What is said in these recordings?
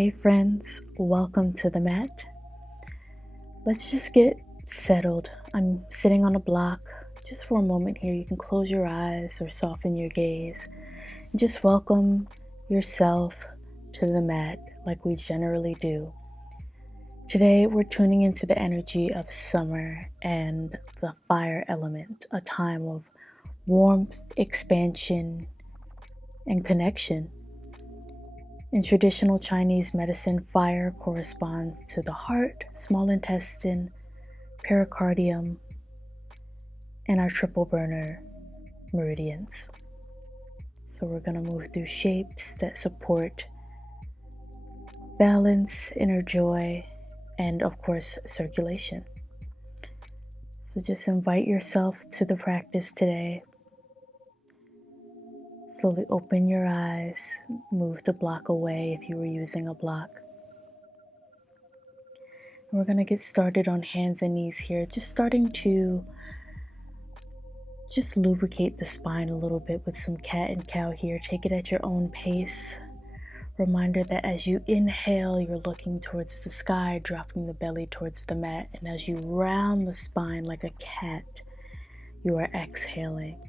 Hey friends, welcome to the mat. Let's just get settled. I'm sitting on a block. Just for a moment here, you can close your eyes or soften your gaze. And just welcome yourself to the mat like we generally do. Today we're tuning into the energy of summer and the fire element, a time of warmth, expansion, and connection. In traditional Chinese medicine, fire corresponds to the heart, small intestine, pericardium, and our triple burner meridians. So we're going to move through shapes that support balance, inner joy, and of course, circulation. So just invite yourself to the practice today. Slowly open your eyes, move the block away if you were using a block. We're going to get started on hands and knees here, just starting to lubricate the spine a little bit with some cat and cow here. Take it at your own pace. Reminder that as you inhale, you're looking towards the sky, dropping the belly towards the mat. And as you round the spine like a cat, you are exhaling.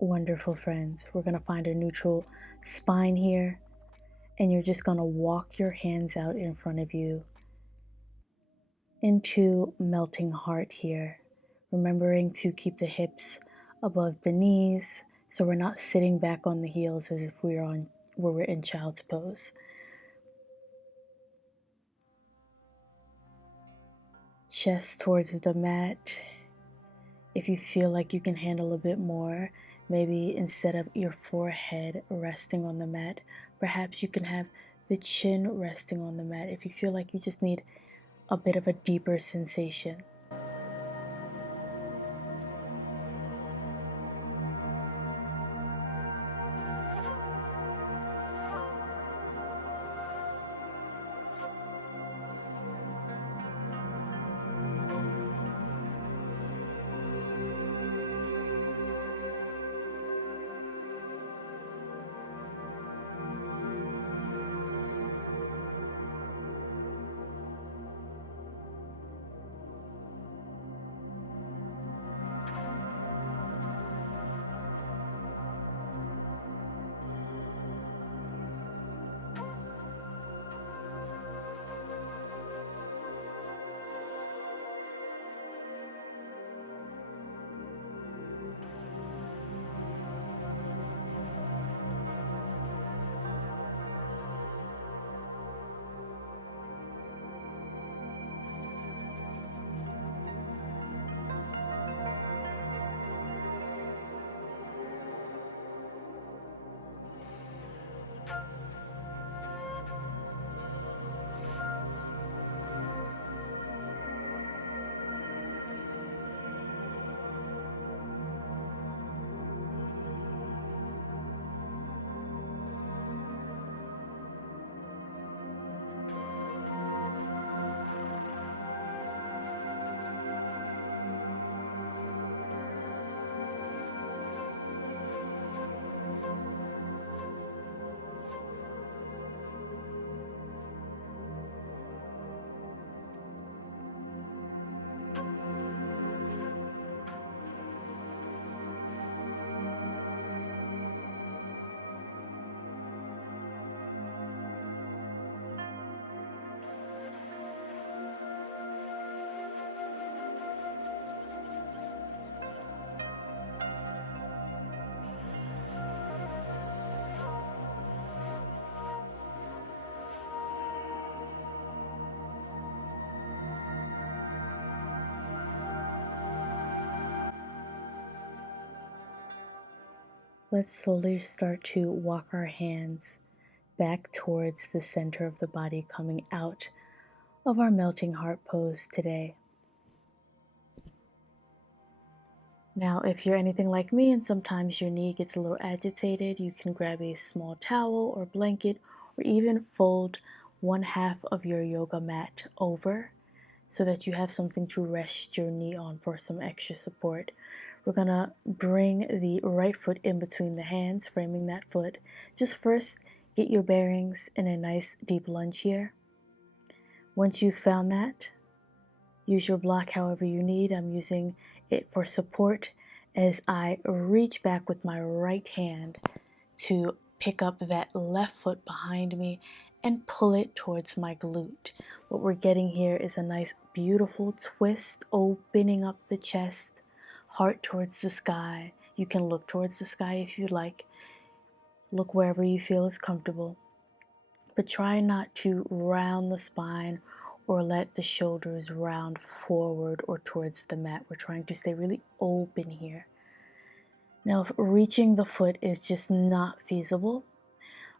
Wonderful, friends. We're going to find a neutral spine here, and you're just going to walk your hands out in front of you into melting heart here, remembering to keep the hips above the knees so we're not sitting back on the heels as if we're in child's pose. Chest towards the mat. If you feel like you can handle a bit more, maybe instead of your forehead resting on the mat, perhaps you can have the chin resting on the mat if you feel like you just need a bit of a deeper sensation. Let's slowly start to walk our hands back towards the center of the body, coming out of our melting heart pose today. Now, if you're anything like me and sometimes your knee gets a little agitated, you can grab a small towel or blanket or even fold one half of your yoga mat over so that you have something to rest your knee on for some extra support. We're gonna bring the right foot in between the hands, framing that foot. Just first, get your bearings in a nice deep lunge here. Once you've found that, use your block however you need. I'm using it for support as I reach back with my right hand to pick up that left foot behind me and pull it towards my glute. What we're getting here is a nice beautiful twist, opening up the chest, heart towards the sky. You can look towards the sky if you like. Look wherever you feel is comfortable. But try not to round the spine or let the shoulders round forward or towards the mat. We're trying to stay really open here. Now, if reaching the foot is just not feasible,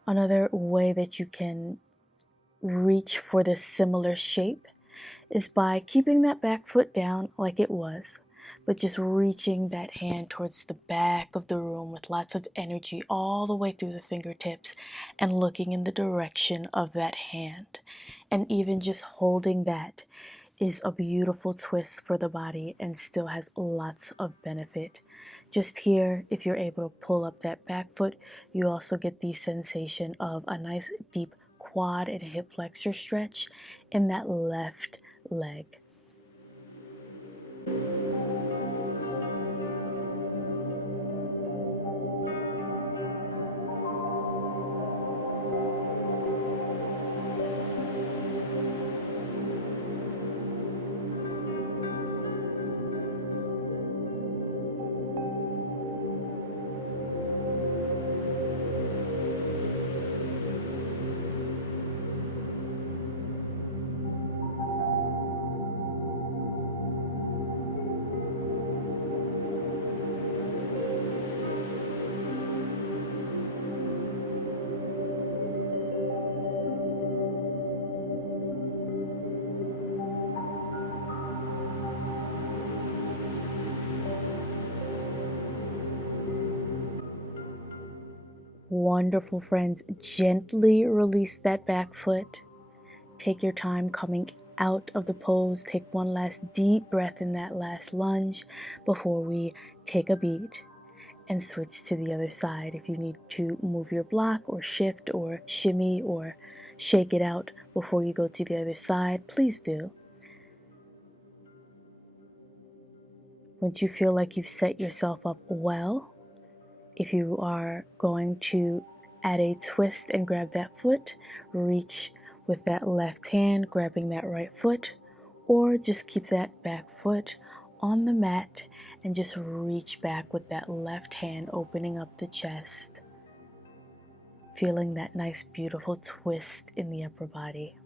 another way that you can reach for this similar shape is by keeping that back foot down like it was, but just reaching that hand towards the back of the room with lots of energy all the way through the fingertips and looking in the direction of that hand. And even just holding that is a beautiful twist for the body and still has lots of benefit. Just here, if you're able to pull up that back foot, you also get the sensation of a nice deep quad and hip flexor stretch in that left leg. Wonderful, friends. Gently release that back foot. Take your time coming out of the pose. Take one last deep breath in that last lunge before we take a beat and switch to the other side. If you need to move your block or shift or shimmy or shake it out before you go to the other side, please do. Once you feel like you've set yourself up well, if you are going to add a twist and grab that foot, reach with that left hand, grabbing that right foot, or just keep that back foot on the mat and just reach back with that left hand, opening up the chest, feeling that nice, beautiful twist in the upper body.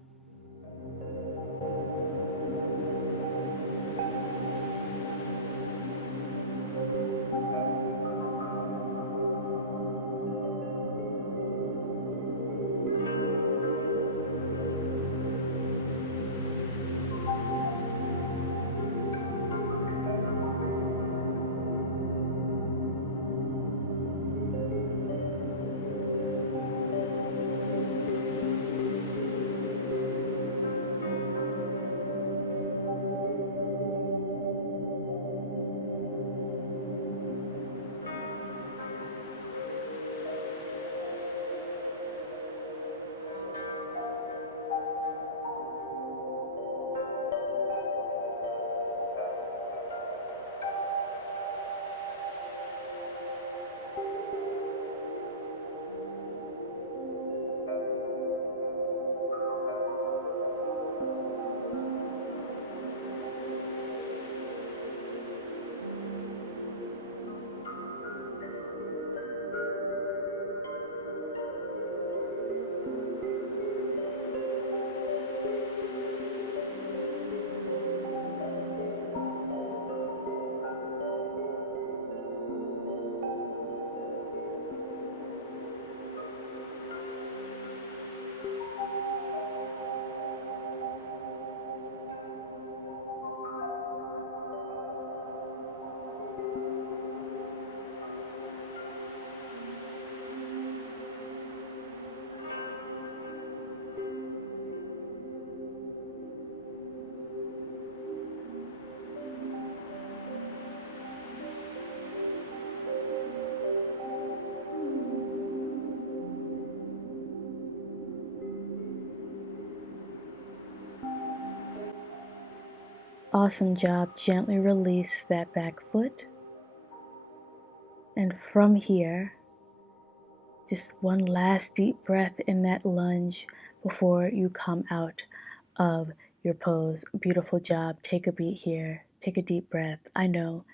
Awesome job. Gently release that back foot. And from here, just one last deep breath in that lunge before you come out of your pose. Beautiful job. Take a beat here. Take a deep breath. I know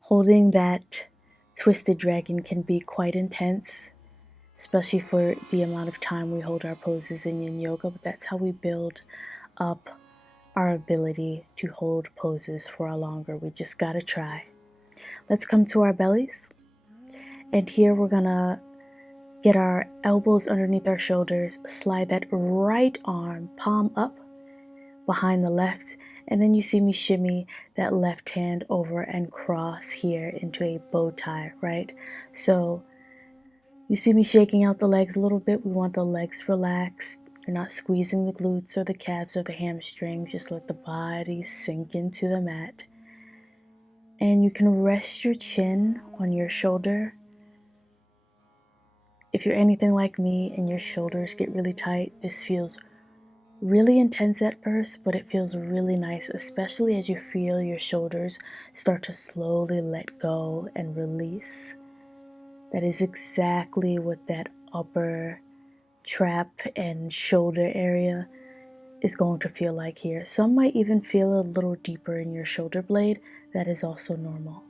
holding that twisted dragon can be quite intense, especially for the amount of time we hold our poses in Yin Yoga, but that's how we build up our ability to hold poses for a longer. We just gotta try. Let's come to our bellies. And here we're gonna get our elbows underneath our shoulders, slide that right arm, palm up behind the left, and then you see me shimmy that left hand over and cross here into a bow tie, right? So you see me shaking out the legs a little bit. We want the legs relaxed. You're not squeezing the glutes or the calves or the hamstrings. Just let the body sink into the mat. And you can rest your chin on your shoulder. If you're anything like me and your shoulders get really tight, this feels really intense at first, but it feels really nice, especially as you feel your shoulders start to slowly let go and release. That is exactly what that upper trap and shoulder area is going to feel like here. Some might even feel a little deeper in your shoulder blade. That is also normal.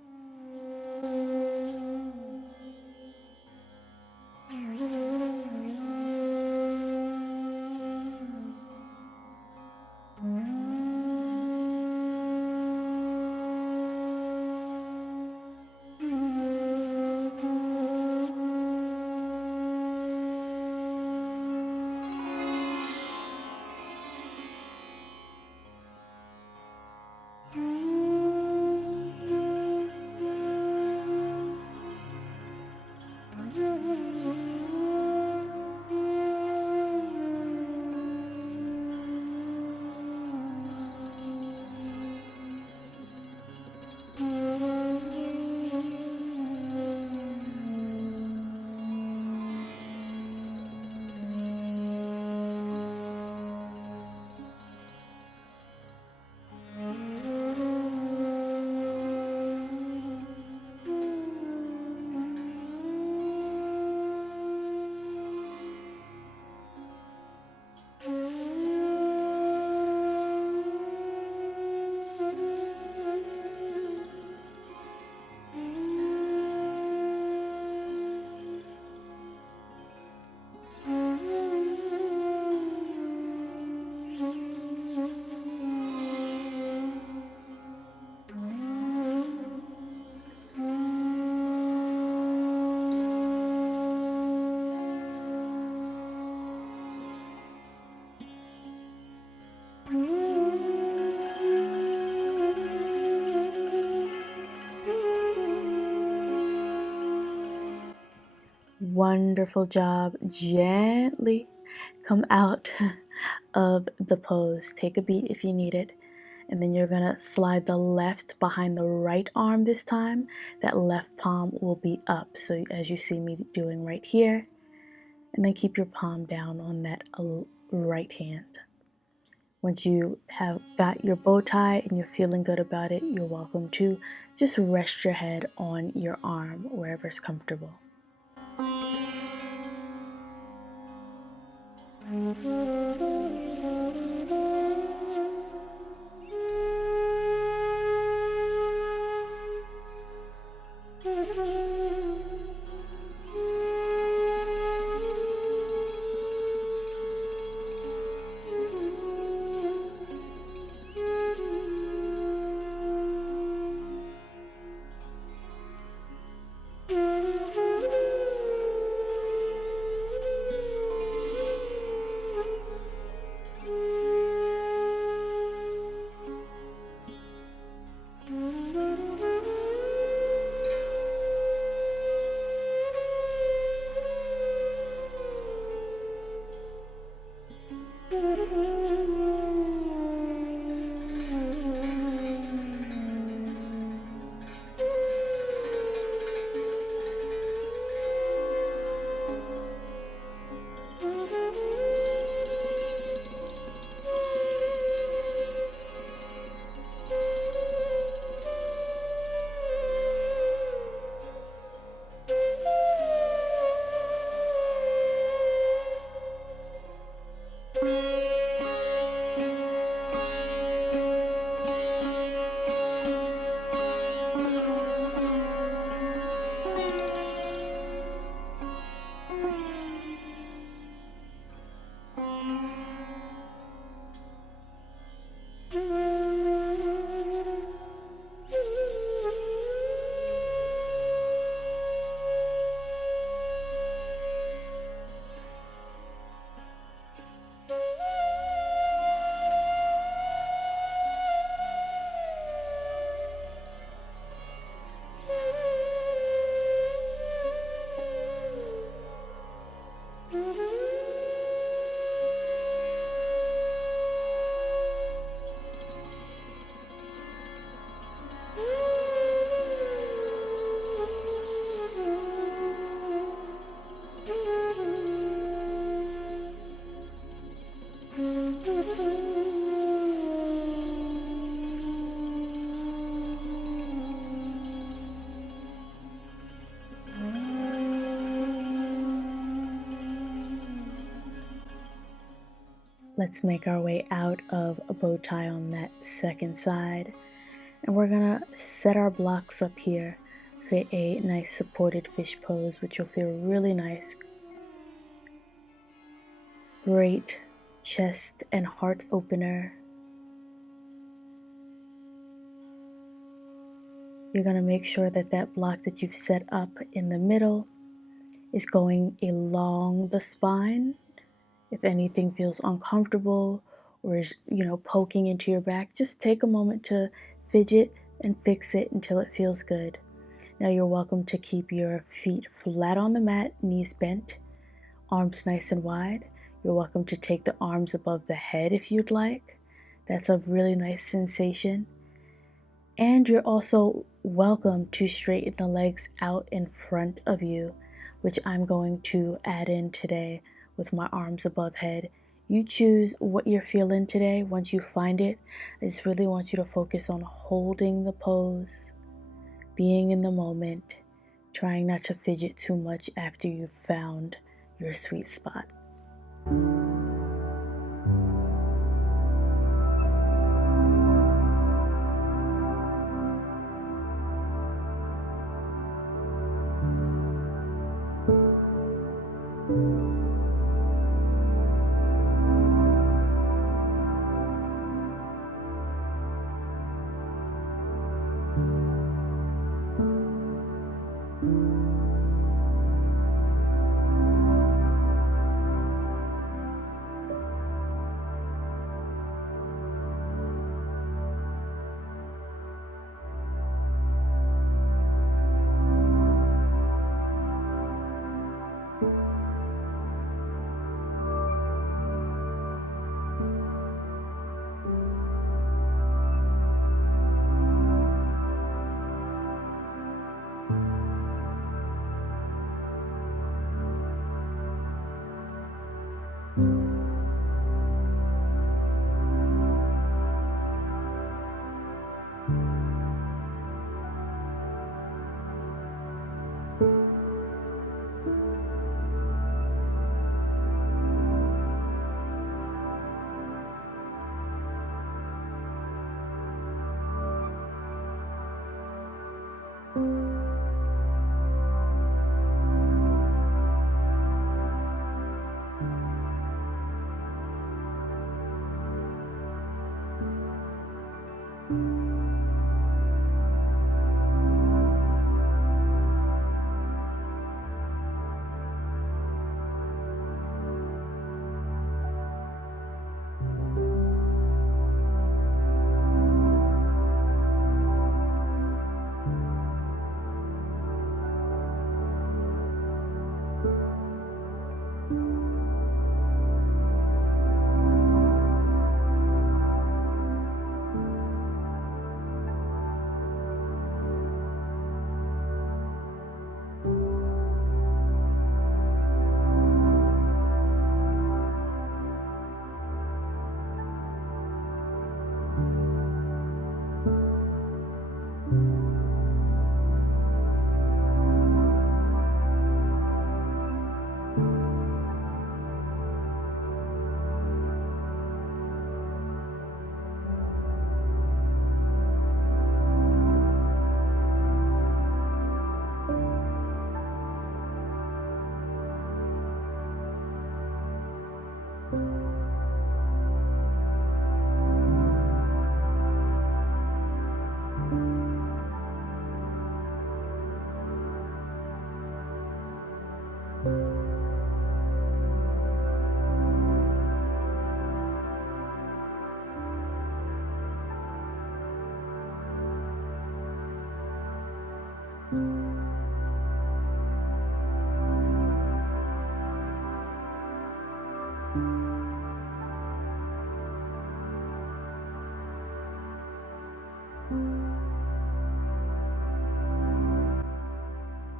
Wonderful job. Gently come out of the pose. Take a beat if you need it. And then you're gonna slide the left behind the right arm this time. That left palm will be up. So as you see me doing right here, and then keep your palm down on that right hand. Once you have got your bow tie and you're feeling good about it, you're welcome to just rest your head on your arm wherever it's comfortable. Let's make our way out of a bow tie on that second side. And we're gonna set our blocks up here. Create a nice supported fish pose, which will feel really nice. Great chest and heart opener. You're gonna make sure that that block that you've set up in the middle is going along the spine. If anything feels uncomfortable or is, poking into your back, just take a moment to fidget and fix it until it feels good. Now you're welcome to keep your feet flat on the mat, knees bent, arms nice and wide. You're welcome to take the arms above the head if you'd like. That's a really nice sensation. And you're also welcome to straighten the legs out in front of you, which I'm going to add in today with my arms above head. You choose what you're feeling today. Once you find it, I just really want you to focus on holding the pose, being in the moment, trying not to fidget too much after you've found your sweet spot.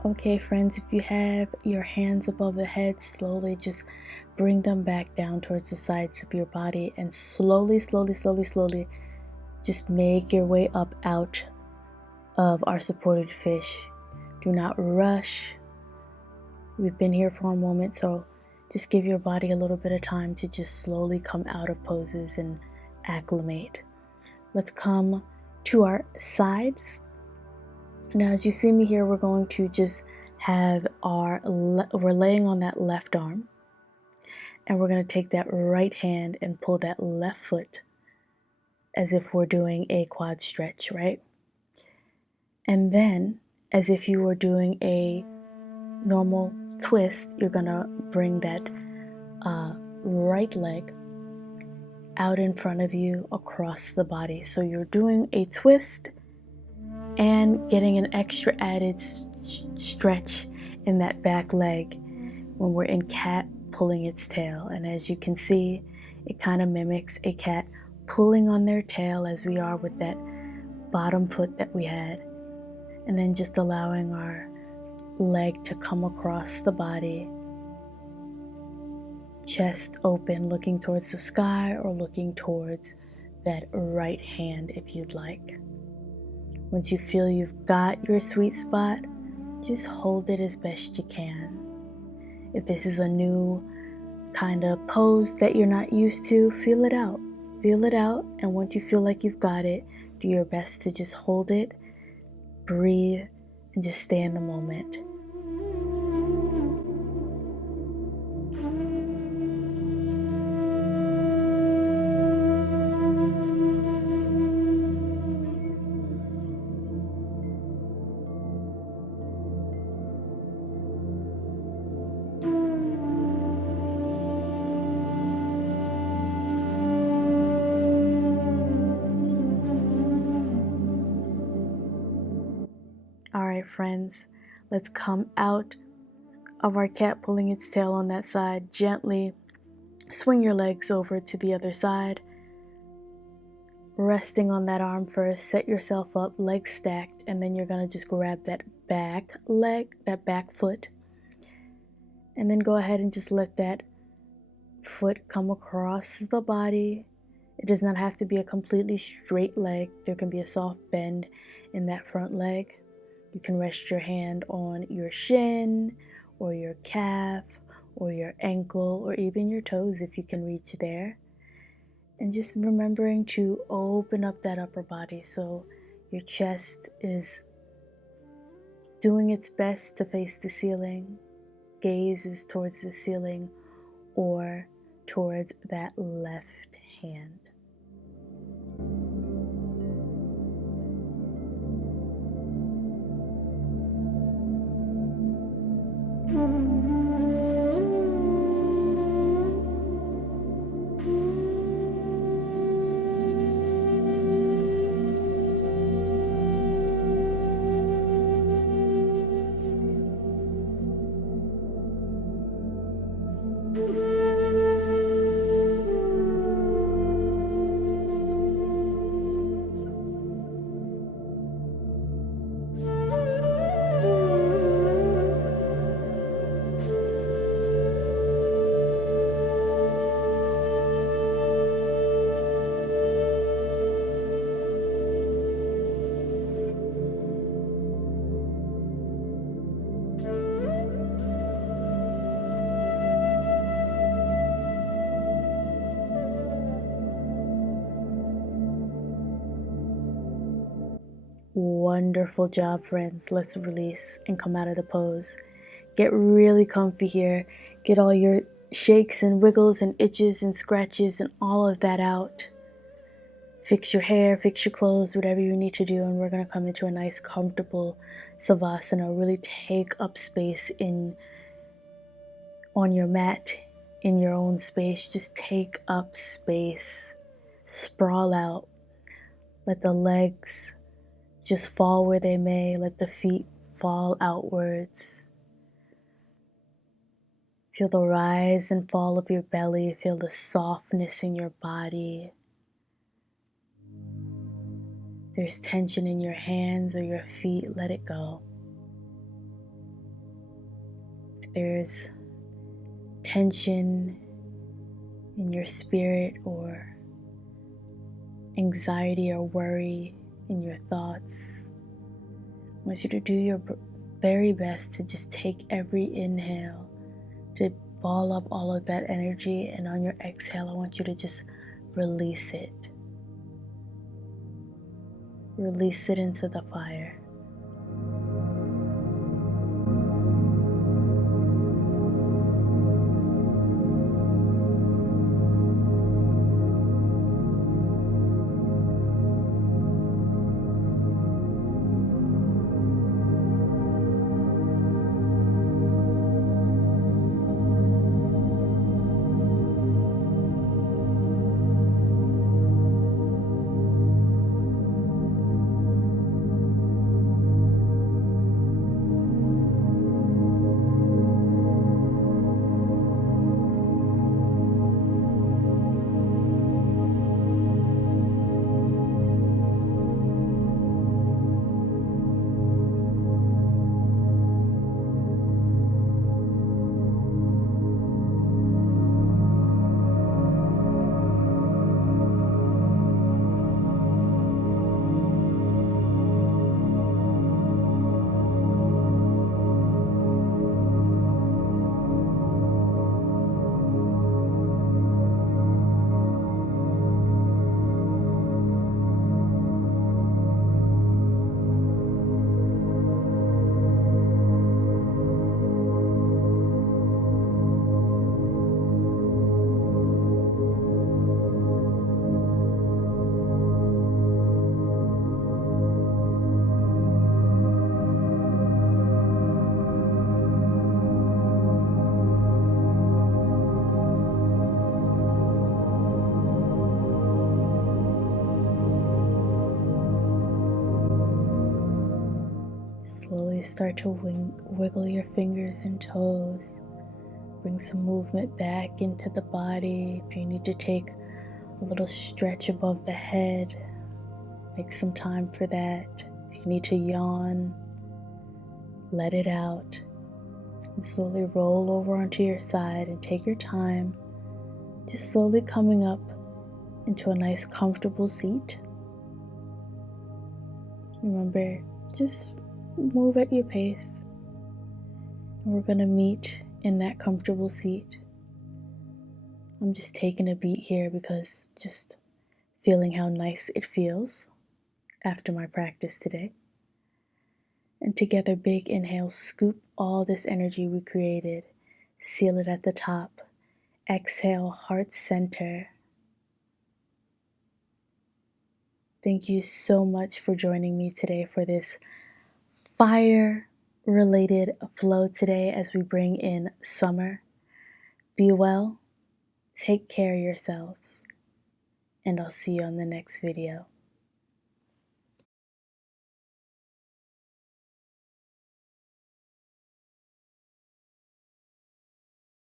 Okay, friends, if you have your hands above the head, slowly just bring them back down towards the sides of your body and slowly just make your way up out of our supported fish. Do not rush. We've been here for a moment, so Just give your body a little bit of time to just slowly come out of poses and acclimate. Let's come to our sides. Now, as you see me here, we're going to just have we're laying on that left arm, and we're going to take that right hand and pull that left foot as if we're doing a quad stretch, right? And then, as if you were doing a normal twist, you're going to bring that right leg out in front of you across the body. So you're doing a twist and getting an extra added stretch in that back leg when we're in cat pulling its tail. And as you can see, it kind of mimics a cat pulling on their tail as we are with that bottom foot that we had. And then just allowing our leg to come across the body, chest open, looking towards the sky or looking towards that right hand if you'd like. Once you feel you've got your sweet spot, just hold it as best you can. If this is a new kind of pose that you're not used to, feel it out. Feel it out, and once you feel like you've got it, do your best to just hold it, breathe, and just stay in the moment. All right, friends, let's come out of our cat pulling its tail on that side. Gently swing your legs over to the other side. Resting on that arm first, set yourself up, legs stacked, and then you're going to just grab that back leg, that back foot, and then go ahead and just let that foot come across the body. It does not have to be a completely straight leg. There can be a soft bend in that front leg. You can rest your hand on your shin or your calf or your ankle or even your toes if you can reach there. And just remembering to open up that upper body so your chest is doing its best to face the ceiling, gaze is towards the ceiling or towards that left hand. Wonderful job, friends. Let's release and come out of the pose. Get really comfy here. Get all your shakes and wiggles and itches and scratches and all of that out. Fix your hair, fix your clothes, whatever you need to do, and we're going to come into a nice, comfortable savasana. Really take up space on your mat, in your own space. Just take up space. Sprawl out. Let the legs just fall where they may. Let the feet fall outwards. Feel the rise and fall of your belly. Feel the softness in your body. If there's tension in your hands or your feet, let it go. If there's tension in your spirit or anxiety or worry in your thoughts, I want you to do your very best to just take every inhale to ball up all of that energy, and on your exhale, I want you to just release it. Release it into the fire. Slowly start to wiggle your fingers and toes. Bring some movement back into the body. If you need to take a little stretch above the head, make some time for that. If you need to yawn, let it out. And slowly roll over onto your side and take your time, just slowly coming up into a nice comfortable seat. Remember, just move at your pace. And we're going to meet in that comfortable seat. I'm just taking a beat here because just feeling how nice it feels after my practice today. And together, big inhale, scoop all this energy we created, seal it at the top. Exhale, heart center. Thank you so much for joining me today for this fire-related flow today as we bring in summer. Be well, take care of yourselves, and I'll see you on the next video.